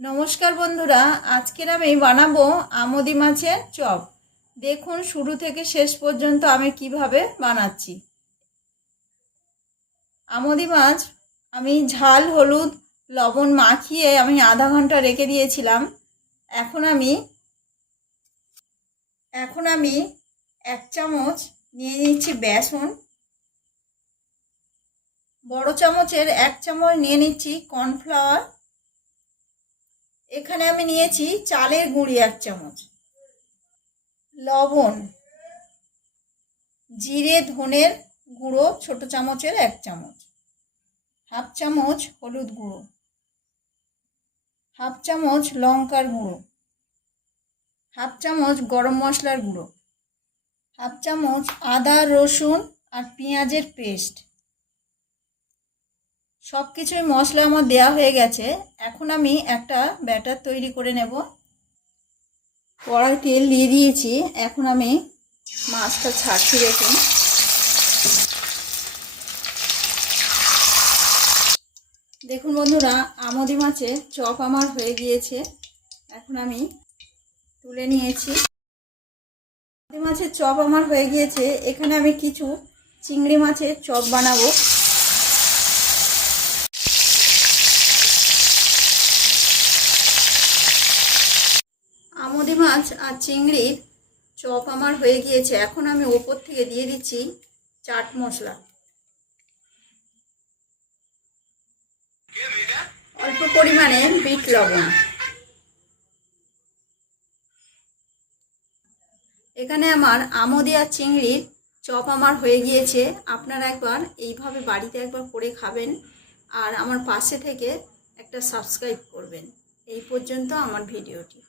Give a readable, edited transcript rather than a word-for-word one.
নমস্কার বন্ধুরা, আজকের আমি বানাবো আমোদি মাছের চপ। দেখুন শুরু থেকে শেষ পর্যন্ত আমি কিভাবে বানাচ্ছি। আমোদি মাছ আমি ঝাল হলুদ লবণ মাখিয়ে আমি আধা ঘন্টা রেখে দিয়েছিলাম। এখন আমি 1 চামচ নিয়ে নিচ্ছি বেসন, বড় চামচের 1 চামচ নিয়ে নিচ্ছি কর্নফ্লাওয়ার। এখানে আমি নিয়েছি চালের গুঁড়ি 1 চামচ, লবণ, জিরে ধনের গুঁড়ো ছোট চামচের 1 চামচ, হাফ চামচ হলুদ গুঁড়ো, হাফ চামচ লঙ্কার গুঁড়ো, হাফ চামচ গরম মশলার গুঁড়ো, হাফ চামচ আদা রসুন আর পেঁয়াজের পেস্ট। সব কিছুই মশলা আমার দেওয়া হয়ে গেছে। এখন আমি একটা ব্যাটার তৈরি করে নেব। কড়াই তেল দিয়ে দিয়েছি। এখন আমি মাছটা ছাড়ছি। দেখুন দেখুন বন্ধুরা, আমোদি মাছের চপ আমার হয়ে গিয়েছে। এখন আমি তুলে নিয়েছি। আমোদি মাছের চপ আমার হয়ে গিয়েছে। এখানে আমি কিছু চিংড়ি মাছের চপ বানাবো। আমোদি মাছ আর চিংড়ির চপ আমার হয়ে গিয়েছে। এখন আমি ওপর থেকে দিয়ে দিচ্ছি চাট মশলা, অল্প পরিমাণে বিট লবণ। এখানে আমার আমোদি আর চিংড়ির চপ আমার হয়ে গিয়েছে। আপনারা একবার এইভাবে বাড়িতে একবার করে খাবেন আর আমার পাশে থেকে একটা সাবস্ক্রাইব করবেন। এই পর্যন্ত আমার ভিডিওটি।